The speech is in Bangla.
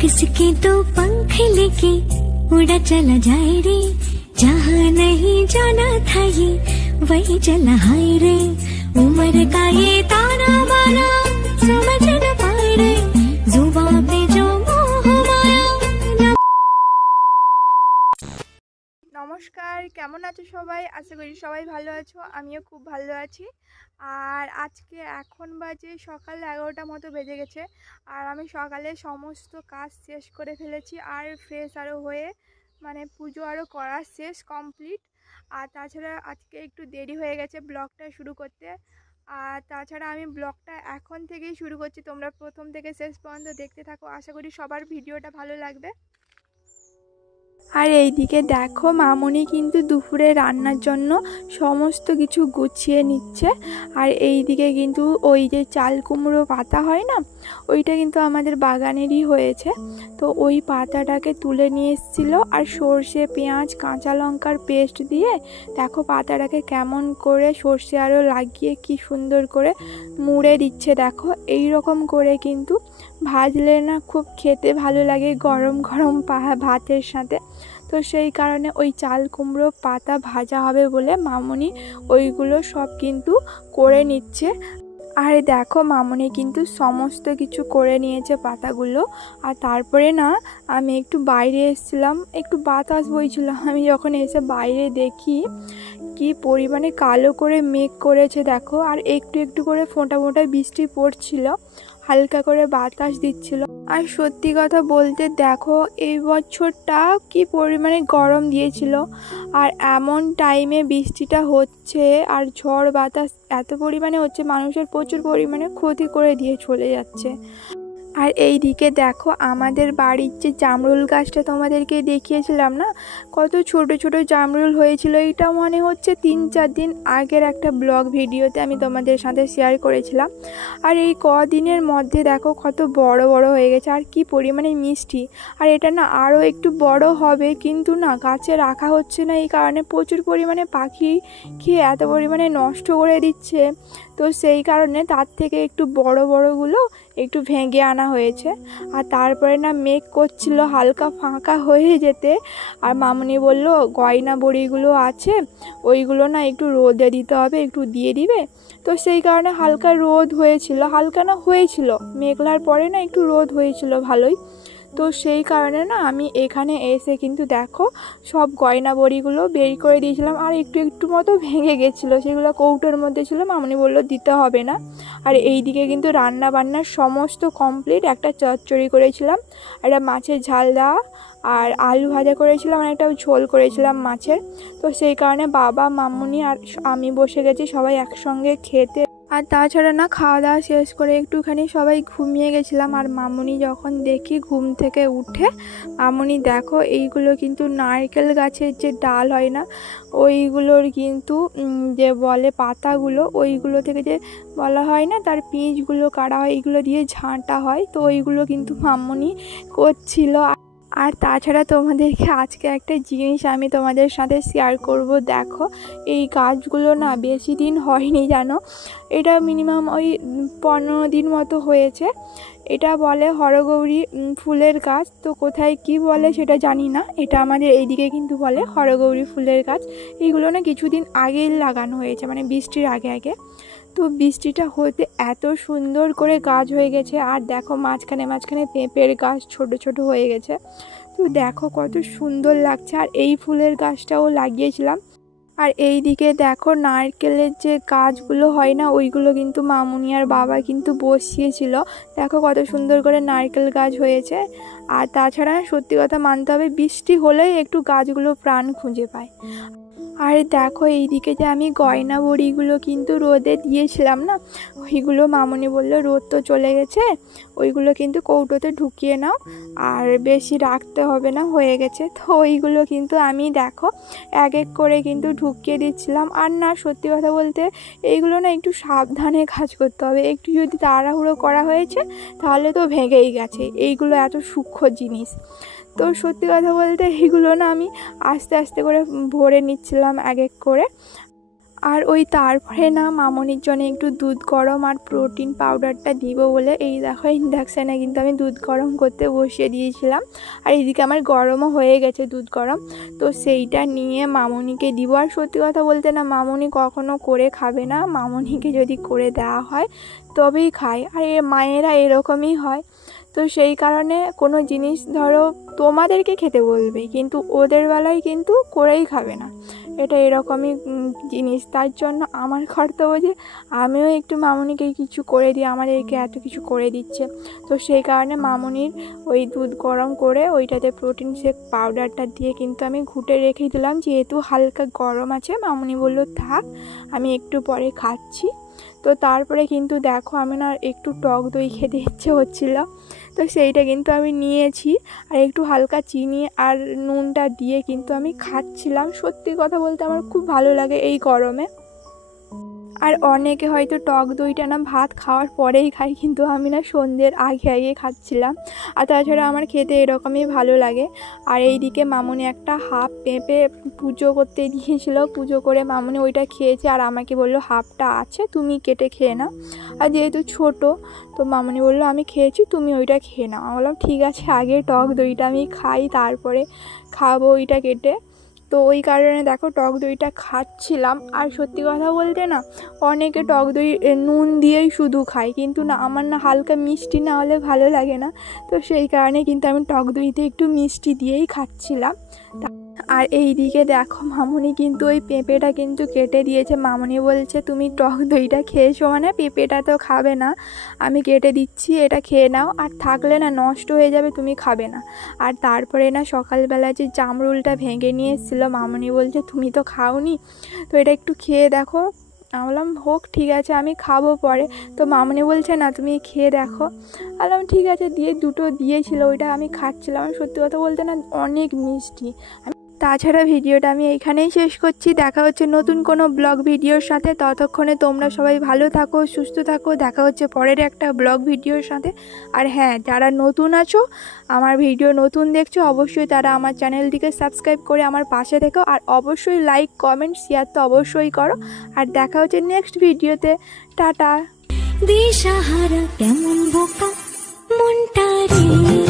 किसके तो पंख लेके उड़ा चला जाए रे, जहाँ नहीं जाना था ये वही चला हाय रे। उम्र का ये ताना बाना समझ न पाए रे, जुबां पे जो मोह माया। নমস্কার, কেমন আছো সবাই? আশা করি সবাই ভালো আছো, আমিও খুব ভালো আছি। আর আজকে এখন বাজে সকাল 11টা মতো বেজে গেছে। আর আমি সকালে সমস্ত কাজ শেষ করে ফেলেছি, আর ফ্রেশ আরও হয়ে মানে পুজো আরও করা শেষ কমপ্লিট। আর তাছাড়া আজকে একটু দেরি হয়ে গেছে ব্লগটা শুরু করতে। আর তাছাড়া আমি ব্লগটা এখন থেকেই শুরু করছি, তোমরা প্রথম থেকে শেষ পর্যন্ত দেখতে থাকো, আশা করি সবার ভিডিওটা ভালো লাগবে। আর এইদিকে দেখো মামনি কিন্তু দুপুরে রান্নার জন্য সমস্ত কিছু গুছিয়ে নিচ্ছে। আর এইদিকে কিন্তু ওই যে চাল কুমড়ো পাতা হয় না, ওইটা কিন্তু আমাদের বাগানেরই হয়েছে। তো ওই পাতাটাকে তুলে নিয়ে এসেছিলো, আর সর্ষে পেঁয়াজ কাঁচা লঙ্কার পেস্ট দিয়ে দেখো পাতাটাকে কেমন করে সর্ষে আরও লাগিয়ে কি সুন্দর করে মুড়ে দিচ্ছে। দেখো এই রকম করে কিন্তু ভাজলে না খুব খেতে ভালো লাগে গরম গরম ভাতের সাথে। তো সেই কারণে ওই চাল কুমড়ো পাতা ভাজা হবে বলে মামনি ওইগুলো সব কিন্তু করে নিচ্ছে। আর দেখো মামনি কিন্তু সমস্ত কিছু করে নিয়েছে পাতাগুলো। আর তারপরে না আমি একটু বাইরে এসেছিলাম, একটু বাতাস বইছিল। আমি যখন এসে বাইরে দেখি কি পরিমাণে কালো করে মেঘ করেছে দেখো, আর একটু একটু করে ফোঁটা ফোঁটা বৃষ্টি পড়ছিল, হালকা করে বাতাস দিচ্ছিল। আর সত্যি কথা বলতে দেখো এই বছরটা কি পরিমাণে গরম দিয়েছিল, আর এমন টাইমে বৃষ্টিটা হচ্ছে আর ঝড় বাতাস এত পরিমাণে হচ্ছে, মানুষের প্রচুর পরিমাণে ক্ষতি করে দিয়ে চলে যাচ্ছে। আর এই দিকে দেখো আমাদের বাড়ির যে জামরুল গাছটা তোমাদেরকে দেখিয়েছিলাম না, কত ছোট ছোট জামরুল হয়েছিল। এইটা মনে হচ্ছে 3-4 দিন আগের একটা ব্লগ ভিডিওতে আমি তোমাদের সাথে শেয়ার করেছিলাম। আর এই কদিনের মধ্যে দেখো কত বড় বড় হয়ে গেছে, আর কি পরিমাণে মিষ্টি। আর এটা না আরও একটু বড় হবে, কিন্তু না গাছে রাখা হচ্ছে না, এই কারণে প্রচুর পরিমাণে পাখি খেয়ে এত পরিমাণে নষ্ট করে দিচ্ছে। তো সেই কারণে তার থেকে একটু বড় বড়গুলো একটু ভেঙে আনা হয়েছে। আর তারপরে না মেঘ করছিল হালকা ফাঁকা হয়ে যেতে, আর মামনি বলল গয়না বড়িগুলো আছে ওইগুলো না একটু রোদে দিতে হবে, একটু দিয়ে দিবে। তো সেই কারণে হালকা রোদ হয়েছিল, হালকা না হয়েছিল মেঘলার পরে না একটু রোদ হয়েছিল ভালোই। তো সেই কারণে না আমি এখানে এসে কিন্তু দেখো সব গয়না বড়িগুলো বের করে দিয়েছিলাম, আর একটু একটু মতো ভেঙে গেছিলো, সেগুলো কৌটোর মধ্যে ছিল, মামনি বললো দিতে হবে না। আর এই দিকে কিন্তু রান্না বান্নার সমস্ত কমপ্লিট। একটা চচ্চড়ি করেছিলাম, একটা মাছের ঝাল দেওয়া, আর আলু ভাজা করেছিলাম, আর একটা ঝোল করেছিলাম মাছের। তো সেই কারণে বাবা মামনি আর আমি বসে গেছি সবাই একসঙ্গে খেতে। আর তাছাড়া না খাওয়া দাওয়া শেষ করে একটুখানি সবাই ঘুমিয়ে গেছিলাম। আর মামনি যখন দেখি ঘুম থেকে উঠে, মামনি দেখো এইগুলো কিন্তু নারকেল গাছের যে ডাল হয় না, ওইগুলোর কিন্তু যে বলে পাতাগুলো, ওইগুলো থেকে যে বলা হয় না তার পিঁচগুলো কাটা হয়, এইগুলো দিয়ে ঝাঁটা হয়। তো ওইগুলো কিন্তু মামনি করছিল। আর তাছাড়া তোমাদেরকে আজকে একটা জিনিস আমি তোমাদের সাথে শেয়ার করব। দেখো এই গাছগুলো না বেশি দিন হয়নি জানো, এটা মিনিমাম ওই 15 দিন মতো হয়েছে। এটা বলে হরগৌরী ফুলের গাছ, তো কোথায় কি বলে সেটা জানি না, এটা আমাদের এইদিকে কিন্তু বলে হরগৌরী ফুলের গাছ। এইগুলো না কিছুদিন আগেই লাগানো হয়েছে, মানে বৃষ্টির আগে আগে। তো বৃষ্টিটা হতে এত সুন্দর করে গাছ হয়ে গেছে। আর দেখো মাঝখানে মাঝখানে পেঁপের গাছ ছোট ছোট হয়ে গেছে, তো দেখো কত সুন্দর লাগছে। আর এই ফুলের গাছটাও লাগিয়েছিলাম। আর এই দিকে দেখো নারকেলের যে গাছগুলো হয় না, ওইগুলো কিন্তু মামনি আর বাবা কিন্তু বসিয়েছিল। দেখো কত সুন্দর করে নারকেল গাছ হয়েছে। আর তাছাড়া সত্যি কথা মানতে হবে, বৃষ্টি হলেই একটু গাছগুলো প্রাণ খুঁজে পায়। আর দেখো এইদিকে যে আমি গয়না বড়িগুলো কিন্তু রোদে দিয়েছিলাম না, ওইগুলো মামনি বললো রোদ তো চলে গেছে, ওইগুলো কিন্তু কৌটোতে ঢুকিয়ে নাও, আর বেশি রাখতে হবে না, হয়ে গেছে। তো ওইগুলো কিন্তু আমি দেখো এক এক করে কিন্তু ঢুকিয়ে দিচ্ছিলাম। আর না সত্যি কথা বলতে এইগুলো না একটু সাবধানে কাজ করতে হবে, একটু যদি তাড়াহুড়ো করা হয়েছে তাহলে তো ভেঙেই গেছে। এইগুলো এত সূক্ষ্ম জিনিস, তো সত্যি কথা বলতে এইগুলো না আমি আস্তে আস্তে করে ভরে নিচ্ছিলাম এক এক করে। আর ওই তারপরে না মামনির জন্য একটু দুধ গরম আর প্রোটিন পাউডারটা দিব বলে এই দেখো ইন্ডাকশানে কিন্তু আমি দুধ গরম করতে বসিয়ে দিয়েছিলাম। আর এদিকে আমার গরমও হয়ে গেছে দুধ গরম, তো সেইটা নিয়ে মামনিকে দিব। আর সত্যি কথা বলতে না মামনি কখনো করে খাবে না, মামনিকে যদি করে দেওয়া হয় তবেই খায়। আর মায়েরা এরকমই হয়, তো সেই কারণে কোনো জিনিস ধরো তোমাদেরকে খেতে বলবে কিন্তু ওদের বেলায় কিন্তু করেই খাবে না, এটা এরকমই জিনিস। তার জন্য আমার কর্তব্য যে আমিও একটু মামনিকে কিছু করে দিই, আমাদেরকে এত কিছু করে দিচ্ছে। তো সেই কারণে মামনির ওই দুধ গরম করে ওইটাতে প্রোটিন শেক পাউডারটা দিয়ে কিন্তু আমি ঘুটে রেখে দিলাম, যেহেতু হালকা গরম আছে। মামনি বলল থাক, আমি একটু পরে খাচ্ছি। তো তারপরে কিন্তু দেখো আমি না একটু টক দই খেতে ইচ্ছে হচ্ছিলো, তো সেইটা কিন্তু আমি নিয়েছি আর একটু হালকা চিনি আর নুনটা দিয়ে কিন্তু আমি খাচ্ছিলাম। সত্যি কথা বলতে আমার খুব ভালো লাগে এই গরমে। আর অনেকে হয়তো টক দইটা না ভাত খাওয়ার পরেই খায়, কিন্তু আমি না সন্ধ্যের আগে আগে খাচ্ছিলাম। আর তাছাড়া আমার খেতে এরকমই ভালো লাগে। আর এইদিকে মামনি একটা হাফ পেঁপে পুজো করতে দিয়েছিল, পুজো করে মামনি ওইটা খেয়েছে আর আমাকে বললো হাফটা আছে তুমি কেটে খেয়ে নাও। আর যেহেতু ছোট তো মামনি বললো আমি খেয়েছি তুমি ওইটা খেয়ে নাও। আমি বললাম ঠিক আছে, আগে টক দইটা আমি খাই তারপরে খাবো ওইটা কেটে। তো ওই কারণে দেখো টক দইটা খাচ্ছিলাম। আর সত্যি কথা বলতে না অনেকে টক দই নুন দিয়েই শুধু খায়, কিন্তু না আমার না হালকা মিষ্টি না হলে ভালো লাগে না, তো সেই কারণে কিন্তু আমি টক দইতে একটু মিষ্টি দিয়েই খাচ্ছিলাম। আর এই দিকে দেখো মামনি কিন্তু ওই পেঁপেটা কিন্তু কেটে দিয়েছে। মামনি বলছে তুমি টক দইটা খেয়েছো মানে পেঁপেটা তো খাবে না, আমি কেটে দিচ্ছি এটা খেয়ে নাও, আর থাকলে না নষ্ট হয়ে যাবে তুমি খাবে না। আর তারপরে না সকালবেলা যে জামরুলটা ভেঙে নিয়ে এসেছিলো মামনি বলছে তুমি তো খাওনি, তো এটা একটু খেয়ে দেখো। আমি বললাম হোক ঠিক আছে আমি খাবো পরে। তো মামনি বলছে না তুমি খেয়ে দেখো। বললাম ঠিক আছে, দিয়ে দুটো দিয়েছিল ওইটা আমি খাচ্ছিলাম। সত্যি কথা বলতে না অনেক মিষ্টি। তাছাড়া ভিডিওটা আমি এইখানেই শেষ করছি, দেখা হচ্ছে নতুন কোনো ব্লগ ভিডিওর সাথে। ততক্ষণে তোমরা সবাই ভালো থাকো, সুস্থ থাকো, দেখা হচ্ছে পরের একটা ব্লগ ভিডিওর সাথে। আর হ্যাঁ, যারা নতুন আছো আমার ভিডিও নতুন দেখছো অবশ্যই তারা আমার চ্যানেলটিকে সাবস্ক্রাইব করে আমার পাশে থেকো, আর অবশ্যই লাইক কমেন্ট শেয়ার তো অবশ্যই করো। আর দেখা হচ্ছে নেক্সট ভিডিওতে। টাটা। দিশাহারা কেমন বোকা মনটা রে।